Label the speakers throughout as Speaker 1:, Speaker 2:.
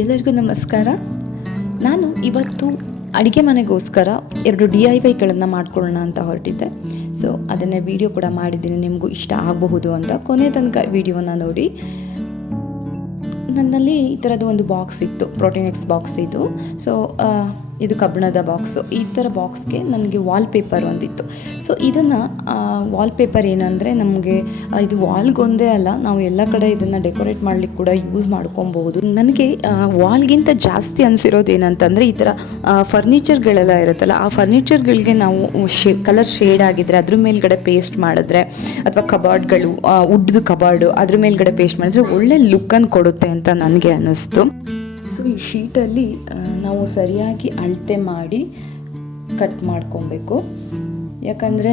Speaker 1: ಎಲ್ಲರಿಗೂ ನಮಸ್ಕಾರ. ನಾನು ಇವತ್ತು ಅಡುಗೆ ಮನೆಗೋಸ್ಕರ ಎರಡು ಡಿ ಐ ವೈಗಳನ್ನು ಮಾಡ್ಕೊಳ್ಳೋಣ ಅಂತ ಹೊರಟಿದ್ದೆ. ಸೊ ಅದನ್ನೇ ವಿಡಿಯೋ ಕೂಡ ಮಾಡಿದ್ದೀನಿ. ನಿಮಗೂ ಇಷ್ಟ ಆಗಬಹುದು ಅಂತ ಕೊನೆ ತನಕ ವಿಡಿಯೋನ ನೋಡಿ. ನನ್ನಲ್ಲಿ ಈ ಥರದ ಒಂದು ಬಾಕ್ಸ್ ಇತ್ತು ಪ್ರೋಟೀನ್ ಎಕ್ಸ್ ಬಾಕ್ಸ್ ಇದು. ಸೊ ಇದು ಕಬ್ಬಿಣದ ಬಾಕ್ಸು ಈ ಥರ ಬಾಕ್ಸ್ಗೆ ನನಗೆ ವಾಲ್ಪೇಪರ್ ಒಂದಿತ್ತು. ಸೊ ಇದನ್ನು ವಾಲ್ಪೇಪರ್ ಏನಂದರೆ ನಮಗೆ ಇದು ವಾಲ್ಗೊಂದೇ ಅಲ್ಲ, ನಾವು ಎಲ್ಲ ಕಡೆ ಇದನ್ನು ಡೆಕೋರೇಟ್ ಮಾಡ್ಲಿಕ್ಕೆ ಕೂಡ ಯೂಸ್ ಮಾಡ್ಕೊಬೋದು. ನನಗೆ ವಾಲ್ಗಿಂತ ಜಾಸ್ತಿ ಅನಿಸಿರೋದು ಏನಂತಂದರೆ ಈ ಥರ ಫರ್ನಿಚರ್ಗಳೆಲ್ಲ ಇರುತ್ತಲ್ಲ, ಆ ಫರ್ನಿಚರ್ಗಳಿಗೆ ನಾವು ಶೇ ಕಲರ್ ಶೇಡ್ ಆಗಿದ್ರೆ ಅದ್ರ ಮೇಲ್ಗಡೆ ಪೇಸ್ಟ್ ಮಾಡಿದ್ರೆ, ಅಥವಾ ಕಬಾರ್ಡ್ಗಳು ಉಡ್ದು ಕಬಾರ್ಡು ಅದ್ರ ಮೇಲ್ಗಡೆ ಪೇಸ್ಟ್ ಮಾಡಿದ್ರೆ ಒಳ್ಳೆ ಲುಕ್ಕನ್ನು ಕೊಡುತ್ತೆ ಅಂತ ನನಗೆ ಅನ್ನಿಸ್ತು. ಸೊ ಈ ಶೀಟಲ್ಲಿ ನಾವು ಸರಿಯಾಗಿ ಅಳತೆ ಮಾಡಿ ಕಟ್ ಮಾಡ್ಕೊಬೇಕು. ಯಾಕಂದರೆ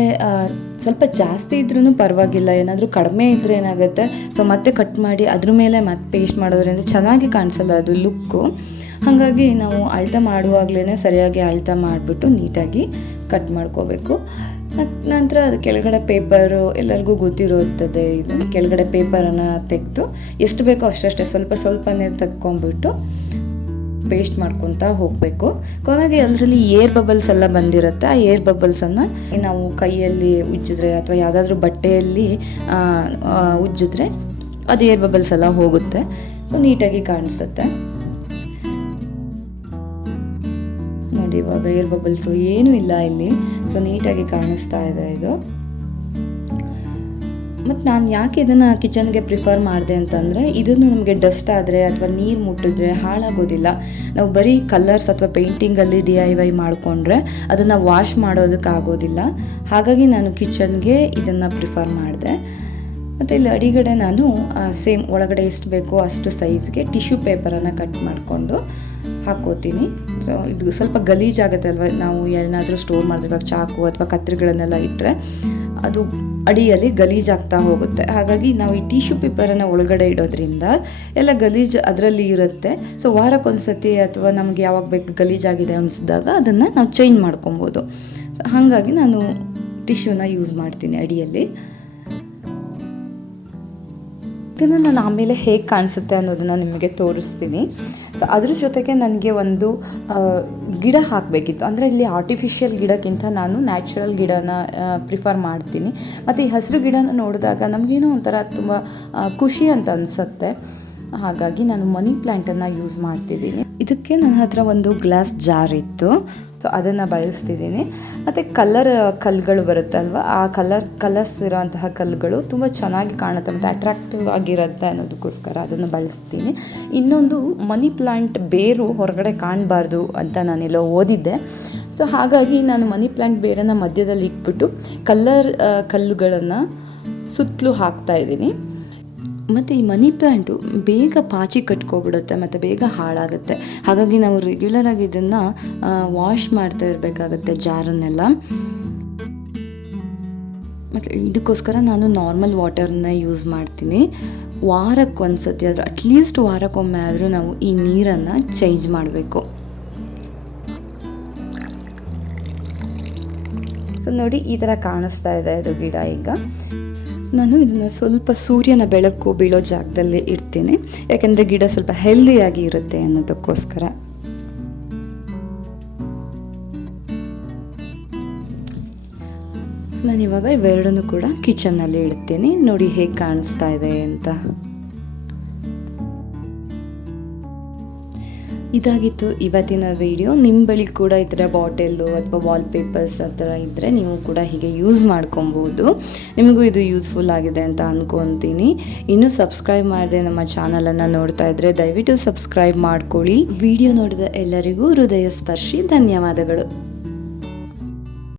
Speaker 1: ಸ್ವಲ್ಪ ಜಾಸ್ತಿ ಇದ್ರೂ ಪರವಾಗಿಲ್ಲ. ಏನಾದರೂ ಕಡಿಮೆ ಇದ್ದರೆ ಏನಾಗುತ್ತೆ? ಸೊ ಮತ್ತೆ ಕಟ್ ಮಾಡಿ ಅದ್ರ ಮೇಲೆ ಮತ್ತೆ ಪೇಸ್ಟ್ ಮಾಡೋದ್ರಿಂದ ಚೆನ್ನಾಗಿ ಕಾಣಿಸಲ್ಲ ಅದು ಲುಕ್ಕು ಹಾಗಾಗಿ ನಾವು ಅಳತೆ ಮಾಡುವಾಗಲೇ ಸರಿಯಾಗಿ ಅಳತೆ ಮಾಡಿಬಿಟ್ಟು ನೀಟಾಗಿ ಕಟ್ ಮಾಡ್ಕೋಬೇಕು. ನಂತರ ಅದು ಕೆಳಗಡೆ ಪೇಪರು ಎಲ್ಲರಿಗೂ ಗೊತ್ತಿರುತ್ತದೆ. ಇದು ಕೆಳಗಡೆ ಪೇಪರನ್ನು ತೆಗೆದು ಎಷ್ಟು ಬೇಕೋ ಅಷ್ಟಷ್ಟೇ ಸ್ವಲ್ಪ ಸ್ವಲ್ಪನೇ ತೆಕ್ಕೊಂಬಿಟ್ಟು ಪೇಸ್ಟ್ ಮಾಡ್ಕೊತಾ ಹೋಗಬೇಕು. ಕೊನೆಗೆ ಅದರಲ್ಲಿ ಏರ್ ಬಬಲ್ಸ್ ಎಲ್ಲ ಬಂದಿರುತ್ತೆ. ಆ ಏರ್ ಬಬಲ್ಸನ್ನು ನಾವು ಕೈಯಲ್ಲಿ ಉಜ್ಜಿದ್ರೆ ಅಥವಾ ಯಾವುದಾದ್ರೂ ಬಟ್ಟೆಯಲ್ಲಿ ಉಜ್ಜಿದ್ರೆ ಅದು ಏರ್ ಬಬಲ್ಸ್ ಎಲ್ಲ ಹೋಗುತ್ತೆ. ಸೊ, ನೀಟಾಗಿ ಕಾಣಿಸುತ್ತೆ. ನೋಡಿ ಇವಾಗ ಏರ್ ಬಬಲ್ಸು ಏನೂ ಇಲ್ಲ ಇಲ್ಲಿ. ಸೊ ನೀಟಾಗಿ ಕಾಣಿಸ್ತಾ ಇದೆ ಇದು. ಮತ್ತು ನಾನು ಯಾಕೆ ಇದನ್ನು ಕಿಚನ್ಗೆ ಪ್ರಿಫರ್ ಮಾಡಿದೆ ಅಂತಂದರೆ, ಇದನ್ನು ನಮಗೆ ಡಸ್ಟ್ ಆದರೆ ಅಥವಾ ನೀರು ಮುಟ್ಟಿದ್ರೆ ಹಾಳಾಗೋದಿಲ್ಲ. ನಾವು ಬರೀ ಕಲರ್ಸ್ ಅಥವಾ ಪೇಂಟಿಂಗಲ್ಲಿ ಡಿ ಐ ವೈ ಮಾಡಿಕೊಂಡ್ರೆ ಅದನ್ನು ವಾಶ್ ಮಾಡೋದಕ್ಕಾಗೋದಿಲ್ಲ. ಹಾಗಾಗಿ ನಾನು ಕಿಚನ್ಗೆ ಇದನ್ನು ಪ್ರಿಫರ್ ಮಾಡಿದೆ. ಮತ್ತು ಇಲ್ಲಿ ಅಡಿಗಡೆ ನಾನು ಸೇಮ್ ಒಳಗಡೆ ಎಷ್ಟು ಬೇಕೋ ಅಷ್ಟು ಸೈಜ್ಗೆ ಟಿಶ್ಯೂ ಪೇಪರನ್ನು ಕಟ್ ಮಾಡಿಕೊಂಡು ಹಾಕೋತೀನಿ. ಸೊ ಇದು ಸ್ವಲ್ಪ ಗಲೀಜಾಗುತ್ತೆ ಅಲ್ವ? ನಾವು ಏನಾದರೂ ಸ್ಟೋರ್ ಮಾಡಿದಾಗ ಚಾಕು ಅಥವಾ ಕತ್ರಿಗಳನ್ನೆಲ್ಲ ಇಟ್ಟರೆ ಅದು ಅಡಿಯಲ್ಲಿ ಗಲೀಜಾಗ್ತಾ ಹೋಗುತ್ತೆ. ಹಾಗಾಗಿ ನಾವು ಈ ಟಿಶ್ಯೂ ಪೇಪರನ್ನು ಒಳಗಡೆ ಇಡೋದ್ರಿಂದ ಎಲ್ಲ ಗಲೀಜು ಅದರಲ್ಲಿ ಇರುತ್ತೆ. ಸೊ ವಾರಕ್ಕೊಂದ್ಸತಿ ಅಥವಾ ನಮಗೆ ಯಾವಾಗ ಬೇಕು ಗಲೀಜಾಗಿದೆ ಅನಿಸಿದಾಗ ಅದನ್ನು ನಾವು ಚೇಂಜ್ ಮಾಡ್ಕೊಬೋದು. ಹಾಗಾಗಿ ನಾನು ಟಿಶ್ಯೂನ ಯೂಸ್ ಮಾಡ್ತೀನಿ ಅಡಿಯಲ್ಲಿ. ಇದನ್ನು ನಾನು ಆಮೇಲೆ ಹೇಗೆ ಕಾಣಿಸುತ್ತೆ ಅನ್ನೋದನ್ನು ನಿಮಗೆ ತೋರಿಸ್ತೀನಿ. ಸೊ ಅದ್ರ ಜೊತೆಗೆ ನನಗೆ ಒಂದು ಗಿಡ ಹಾಕಬೇಕಿತ್ತು. ಅಂದರೆ ಇಲ್ಲಿ ಆರ್ಟಿಫಿಷಿಯಲ್ ಗಿಡಕ್ಕಿಂತ ನಾನು ನ್ಯಾಚುರಲ್ ಗಿಡನ ಪ್ರಿಫರ್ ಮಾಡ್ತೀನಿ. ಮತ್ತು ಈ ಹಸಿರು ಗಿಡನ ನೋಡಿದಾಗ ನಮಗೇನೋ ಒಂಥರ ತುಂಬ ಖುಷಿ ಅಂತ ಅನಿಸುತ್ತೆ. ಹಾಗಾಗಿ ನಾನು ಮನಿ ಪ್ಲ್ಯಾಂಟನ್ನು ಯೂಸ್ ಮಾಡ್ತಿದ್ದೀನಿ. ಇದಕ್ಕೆ ನನ್ನ ಹತ್ರ ಒಂದು ಗ್ಲಾಸ್ ಜಾರ್ ಇತ್ತು. ಸೊ ಅದನ್ನು ಬಳಸ್ತಿದ್ದೀನಿ. ಮತ್ತು ಕಲ್ಲರ್ ಕಲ್ಲುಗಳು ಬರುತ್ತಲ್ವ? ಆ ಕಲರ್ ಕಲರ್ಸ್ ಇರೋಂತಹ ಕಲ್ಲುಗಳು ತುಂಬ ಚೆನ್ನಾಗಿ ಕಾಣುತ್ತೆ ಮತ್ತು ಅಟ್ರಾಕ್ಟಿವ್ ಆಗಿರುತ್ತೆ ಅನ್ನೋದಕ್ಕೋಸ್ಕರ ಅದನ್ನು ಬಳಸ್ತೀನಿ. ಇನ್ನೊಂದು ಮನಿ ಪ್ಲಾಂಟ್ ಬೇರು ಹೊರಗಡೆ ಕಾಣಬಾರ್ದು ಅಂತ ನಾನೆಲ್ಲೋ ಓದಿದ್ದೆ. ಸೊ ಹಾಗಾಗಿ ನಾನು ಮನಿ ಪ್ಲಾಂಟ್ ಬೇರನ್ನು ಮಧ್ಯದಲ್ಲಿ ಇಟ್ಬಿಟ್ಟು ಕಲ್ಲರ್ ಕಲ್ಲುಗಳನ್ನು ಸುತ್ತಲೂ ಹಾಕ್ತಾ ಇದ್ದೀನಿ. ಮತ್ತು ಈ ಮನಿ ಪ್ಲ್ಯಾಂಟು ಬೇಗ ಪಾಚಿ ಕಟ್ಕೊಬಿಡುತ್ತೆ ಮತ್ತು ಬೇಗ ಹಾಳಾಗುತ್ತೆ. ಹಾಗಾಗಿ ನಾವು ರೆಗ್ಯುಲರಾಗಿ ಇದನ್ನು ವಾಶ್ ಮಾಡ್ತಾ ಇರಬೇಕಾಗುತ್ತೆ ಜಾರನ್ನೆಲ್ಲ. ಮತ್ತು ಇದಕ್ಕೋಸ್ಕರ ನಾನು ನಾರ್ಮಲ್ ವಾಟರ್ನ ಯೂಸ್ ಮಾಡ್ತೀನಿ. ವಾರಕ್ಕೆ ಒಂದು ಸತಿ ಆದರೂ ಅಟ್ಲೀಸ್ಟ್ ವಾರಕ್ಕೊಮ್ಮೆ ಆದರೂ ನಾವು ಈ ನೀರನ್ನು ಚೇಂಜ್ ಮಾಡಬೇಕು. ಸೊ ನೋಡಿ ಈ ಥರ ಕಾಣಿಸ್ತಾ ಇದೆ ಇದು ಗಿಡ ಈಗ. ನಾನು ಇದನ್ನು ಸ್ವಲ್ಪ ಸೂರ್ಯನ ಬೆಳಕು ಬೀಳೋ ಜಾಗದಲ್ಲಿ ಇಡ್ತೀನಿ. ಯಾಕೆಂದರೆ ಗಿಡ ಸ್ವಲ್ಪ ಹೆಲ್ದಿಯಾಗಿ ಇರುತ್ತೆ ಅನ್ನೋದಕ್ಕೋಸ್ಕರ. ನಾನಿವಾಗ ಇವೆರಡನ್ನೂ ಕೂಡ ಕಿಚನ್ನಲ್ಲಿ ಇಡ್ತೀನಿ. ನೋಡಿ ಹೇಗೆ ಕಾಣಿಸ್ತಾ ಇದೆ ಅಂತ. ಇದಾಗಿತ್ತು ಇವತ್ತಿನ ವಿಡಿಯೋ ನಿಮ್ಮ ಬಳಿ ಕೂಡ ಈ ಥರ ಬಾಟೆಲ್ಲು ಅಥವಾ ವಾಲ್ಪೇಪರ್ಸ್ ಆ ಥರ ಇದ್ದರೆ ನೀವು ಕೂಡ ಹೀಗೆ ಯೂಸ್ ಮಾಡ್ಕೊಬೋದು. ನಿಮಗೂ ಇದು ಯೂಸ್ಫುಲ್ ಆಗಿದೆ ಅಂತ ಅಂದ್ಕೊತೀನಿ ಇನ್ನೂ ಸಬ್ಸ್ಕ್ರೈಬ್ ಮಾಡಿದೆ ನಮ್ಮ ಚಾನಲನ್ನು ನೋಡ್ತಾ ಇದ್ದರೆ ದಯವಿಟ್ಟು ಸಬ್ಸ್ಕ್ರೈಬ್ ಮಾಡ್ಕೊಳ್ಳಿ. ವಿಡಿಯೋ ನೋಡಿದ ಎಲ್ಲರಿಗೂ ಹೃದಯ ಸ್ಪರ್ಶಿ ಧನ್ಯವಾದಗಳು.